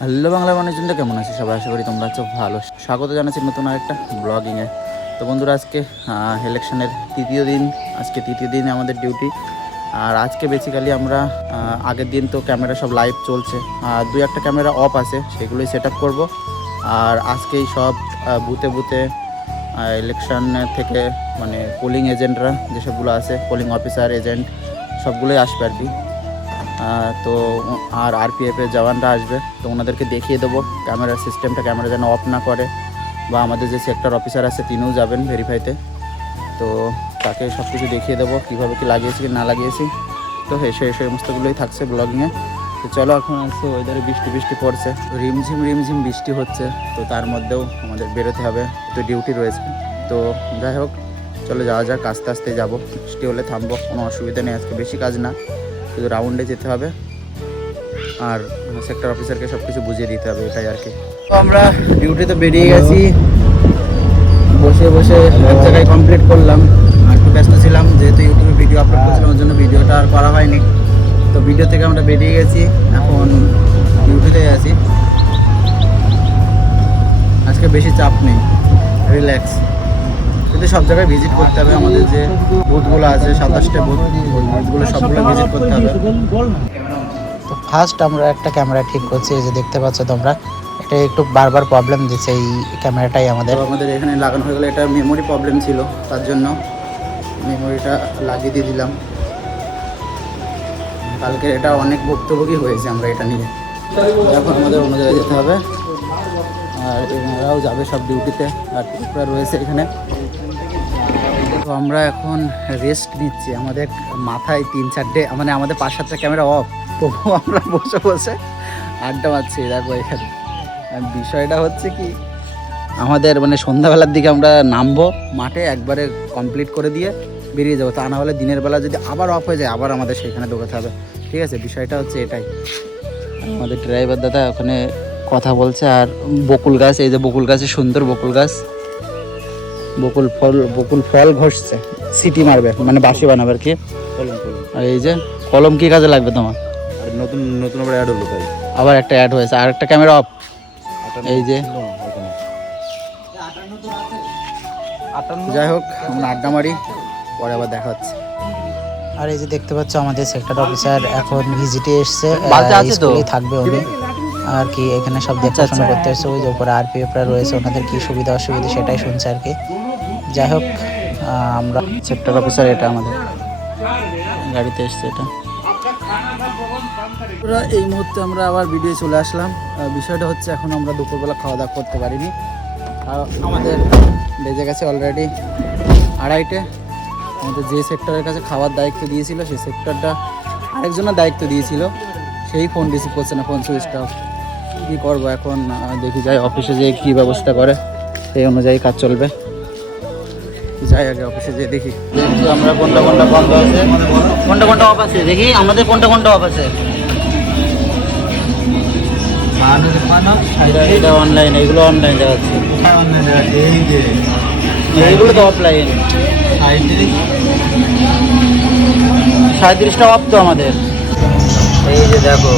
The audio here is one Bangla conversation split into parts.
হ্যালো বাংলা মানুষজন, কেমন আছে সবাই? আশা করি তোমরা আছো ভালো। স্বাগত জানাচ্ছি নতুন আরেকটা ব্লগিংয়ে। তো বন্ধুরা, আজকে ইলেকশনের তৃতীয় দিন। আজকে তৃতীয় দিন আমাদের ডিউটি। আর আজকে বেসিক্যালি আমরা আগের দিন তো ক্যামেরা সব লাইভ চলছে, আর দুই একটা ক্যামেরা অফ আছে, সেগুলোই সেট আপ করবো। আর আজকেই সব বুথে বুথে ইলেকশন থেকে মানে পোলিং এজেন্টরা যেসবগুলো আছে, পোলিং অফিসার এজেন্ট সবগুলোই আসবে আর কি। তো আর আরপিএফের জওয়ানরা আসবে, তো ওনাদেরকে দেখিয়ে দেবো ক্যামেরার সিস্টেমটা, ক্যামেরা যেন অফ না করে। বা আমাদের যে সেক্টর অফিসার আছে তিনিও যাবেন ভেরিফাইতে, তো তাকে সব কিছু দেখিয়ে দেবো কীভাবে কী লাগিয়েছি কি না লাগিয়েছি। তো সেই সমস্তগুলোই থাকছে ব্লগিংয়ে। তো চলো, এখন আছে ওয়েদারে বৃষ্টি বৃষ্টি পড়ছে, রিমঝিম রিমঝিম বৃষ্টি হচ্ছে, তো তার মধ্যেও আমাদের বেরোতে হবে, তো ডিউটি রয়েছে। তো যাই হোক, চলো যাওয়া যাক, আস্তে আস্তে যাবো, বৃষ্টি হলে থামবো, কোনো অসুবিধা নেই। আজকে বেশি কাজ না, শুধু রাউন্ডে যেতে হবে আর সেক্টর অফিসারকে সব কিছু বুঝিয়ে দিতে হবে, এটাই আর কি। তো আমরা ডিউটিতে বেরিয়ে গেছি, বসে বসে এক জায়গায় কমপ্লিট করলাম। আর একটু ব্যস্ত ছিলাম, যেহেতু ইউটিউবে ভিডিও আপলোড করছিলাম, ওর জন্য ভিডিওটা আর করা হয়নি। তো ভিডিও থেকে আমরা বেরিয়ে গেছি, এখন ডিউটিতে আছি। আজকে বেশি চাপ নেই, রিল্যাক্স। কিন্তু সব জায়গায় ভিজিট করতে হবে, আমাদের যে বুথগুলো আছে 27টা বুথ, ওই বুথগুলো সবগুলো ভিজিট করতে হবে। তো ফার্স্ট আমরা একটা ক্যামেরা ঠিক করছি, এই যে দেখতে পাচ্ছ তোমরা, এটা একটু বারবার প্রবলেম দিচ্ছে এই ক্যামেরাটাই আমাদের এখানে লাগানো হয়ে গেলো। এটা মেমোরি প্রবলেম ছিল, তার জন্য মেমোরিটা লাগিয়ে দিয়ে দিলাম। কালকে এটা অনেক ভুক্তভোগী হয়েছে আমরা এটা নিয়ে। এখন আমাদের অন্য জায়গায় যেতে হবে, আর এনারাও যাবে সব ডিউটিতে, আর টিপরা রয়েছে এখানে। তো আমরা এখন রেস্ট নিচ্ছি, আমাদের মাথায় 3-4টে মানে আমাদের 5-7টা ক্যামেরা অফ, তবুও আমরা বসে বসে আড্ডা মারছি। দেখো এখানে বিষয়টা হচ্ছে কি, আমাদের মানে সন্ধ্যাবেলার দিকে আমরা নামবো মাঠে, একবারে কমপ্লিট করে দিয়ে বেরিয়ে যাবো। তা না হলে দিনের বেলা যদি আবার অফ হয়ে যায়, আবার আমাদের সেখানে দৌড়াতে হবে। ঠিক আছে, বিষয়টা হচ্ছে এটাই। আমাদের ড্রাইভার দাদা ওখানে কথা বলছে, আর বকুল গাছ, এই যে বকুল গাছে সুন্দর বকুল গাছ, বকুল ফল ঘষছে, সিটি মারবে মানে বাঁশি বানাবে আর কি। আর এই যে কলম কি কাজে লাগবে তোমার? নতুন নতুন আবার অ্যাড হলো, তাই আবার একটা অ্যাড হয়েছে, আর একটা ক্যামেরা অফ। এই যে যাই হোক, আমরা আড্ডা মারি, পরে আবার দেখা হচ্ছে। আর এই যে দেখতে পাচ্ছ, আমাদের সেক্টর অফিসার এখন ভিজিটে এসছে, স্কুলেই থাকবে উনি আর কি। এখানে সব দেখাশোনা করতে এসছে, ওই যে উপরে আরপিএফরা রয়েছে, ওনাদের কি সুবিধা অসুবিধা সেটাই শুনছে আর কি। যাই হোক, আমরা সেক্টর অফিসার, এটা আমাদের গাড়িতে এসছে এটা। এই মুহূর্তে আমরা আবার ভিডিও চলে আসলাম। বিষয়টা হচ্ছে, এখন আমরা দুপুরবেলা খাওয়া দাওয়া করতে পারিনি, আর আমাদের বেজে গেছে অলরেডি 2:30। আমাদের যে সেক্টরের কাছে খাওয়ার দায়িত্ব দিয়েছিল, সেই সেক্টরটা আরেকজনের দায়িত্ব দিয়েছিল, সেই ফোন রিসিভ করছে না, ফোন সুইচ অফ। কী করবো এখন, দেখি যাই অফিসে যেয়ে কী ব্যবস্থা করে, সেই অনুযায়ী কাজ চলবে। যাই আগে অফিসে যেয়ে দেখি আমরা কোনটা কোনটা বন্ধ আছে, কোনটা কোনটা অফ আছে, দেখি আমাদের কোনটা কোনটা অফ আছে। এটা অনলাইন, এইগুলো অনলাইন দেখাচ্ছে, এইগুলো তো অফলাইন। 37টা অফ তো আমাদের। এই যে দেখো,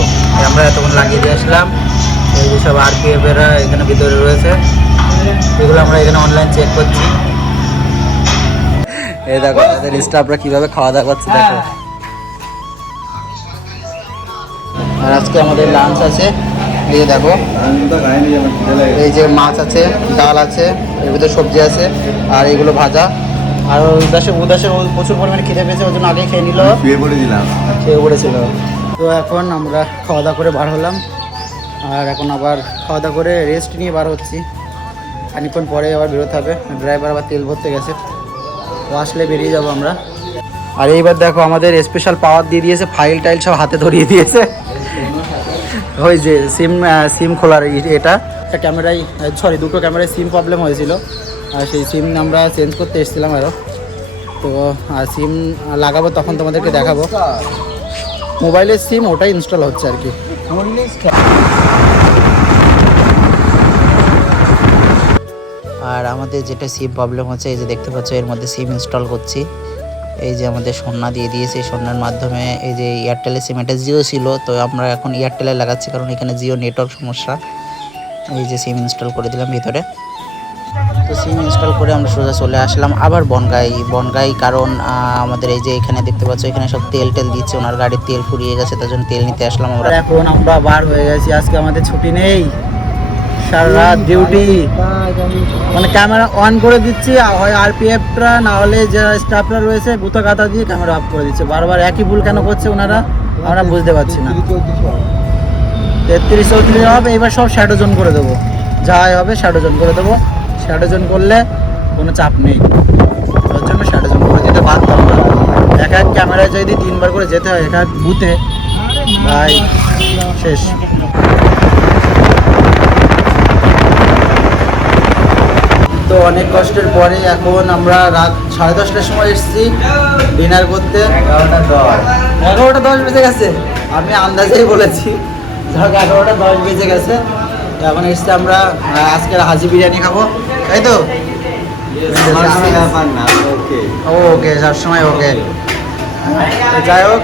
আমরা এতক্ষণ লাগিয়ে দিয়ে আসলাম, এই যে সব আরপিএফেরা এখানে ভিতরে রয়েছে, এগুলো আমরা এখানে অনলাইন চেক করছি। এই দেখো আমাদের স্টাফরা কীভাবে খাওয়া দাওয়া করছে দেখো। আর আজকে আমাদের লাঞ্চ আছে, এই দেখো, এই যে মাছ আছে, ডাল আছে, এর ভিতরে সবজি আছে, আর এগুলো ভাজা। আর উদাসে প্রচুর পরিমাণে খিদে পেয়েছে, ওই জন্য আগেই খেয়ে নিল, খেয়ে পড়েছিল। তো এখন আমরা খাওয়া দাওয়া করে বার হলাম, আর এখন আবার খাওয়া দাওয়া করে রেস্ট নিয়ে বার হচ্ছি। খানিকক্ষণ পরে আবার বেরোতে হবে, ড্রাইভার আবার তেল ভরতে গেছে, ও আসলে বেরিয়ে যাবো আমরা। আর এইবার দেখো, আমাদের স্পেশাল পাওয়ার দিয়ে দিয়েছে, ফাইল টাইল সব হাতে ধরিয়ে দিয়েছে। ওই যে সিম খোলার এটা, একটা ক্যামেরায় দুটো ক্যামেরায় সিম প্রবলেম হয়েছিল, আর সেই সিম আমরা চেঞ্জ করতে এসেছিলাম আরও। তো সিম লাগাবো, তখন তোমাদেরকে দেখাবো। মোবাইলের সিম ওটাই ইনস্টল হচ্ছে আর কি। আর আমাদের যেটা সিম প্রবলেম হচ্ছে, এই যে দেখতে পাচ্ছ, এর মধ্যে সিম ইনস্টল করছি। এই যে আমাদের সন্না দিয়ে দিয়েছে, সন্ন্যার মাধ্যমে এই যে এয়ারটেলের সিম, এটা জিও ছিল, তো আমরা এখন এয়ারটেলে লাগাচ্ছি কারণ এখানে জিও নেটওয়ার্ক সমস্যা। এই যে সিম ইনস্টল করে দিলাম ভিতরে। তো সিম ইনস্টল করে আমরা সোজা চলে আসলাম আবার বনগাই, কারণ আমাদের এই যে এখানে দেখতে পাচ্ছ এখানে সব তেল দিচ্ছে, ওনার গাড়ির তেল ফুরিয়ে গেছে, তার জন্য তেল নিতে আসলাম আমরা। এখন আমরা বার হয়ে গেছি, আজকে আমাদের ছুটি নেই, সারা রাত ডিউটি, মানে ক্যামেরা অন করে দিচ্ছি, হয় আরপিএফরা না হলে যে স্টাফরা রয়েছে গুতা গাতা দিয়ে ক্যামেরা অফ করে দিচ্ছে। বারবার একই ভুল কেন করছে ওনারা, আমরা বুঝতে পারছি না। 33-34 হবে, এবার সব শ্যাডো জোন করে দেবো, যাই হবে শ্যাডো জোন করে দেবো। শ্যাডো জোন করলে কোনো চাপ নেই, তার জন্য শ্যাডো জোন করে দিতে বাধ্য আমরা। এক এক ক্যামেরায় যদি 3বার করে যেতে হয় এক এক বুথে, ভাই শেষ। তো অনেক কষ্টের পরে এখন আমরা রাত 10:30টার সময় এসেছি ডিনার করতে। 11:10 বেজে গেছে, আমি আন্দাজেই বলেছি, ধর 11:10 বেজে গেছে। তো এখন এসছি আমরা আজকের হাজি বিরিয়ানি খাবো, তাই তো? ওকে, সবসময় ওকে। যাই হোক,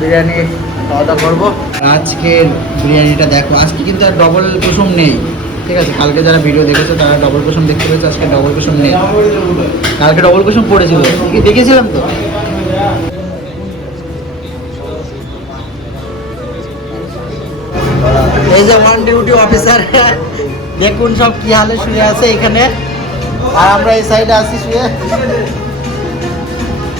বিরিয়ানি খাওয়া দাওয়া করবো। আজকের বিরিয়ানিটা দেখো, আজকে কিন্তু আর ডবল কুসুম নেই, ঠিক আছে? কালকে যারা ভিডিও দেখেছো তারা ডবল কুসুম দেখতে পেয়েছে, আজকে ডবল কুসুম নেই। কালকে ডবল কুসুম পড়েছিল, দেখেছিলাম তো। এই যে ওয়ান ডিউটি অফিসার দেখুন সব কি হালে শুয়ে আছে এখানে, আর আমরা এই সাইডে আছি শুয়ে।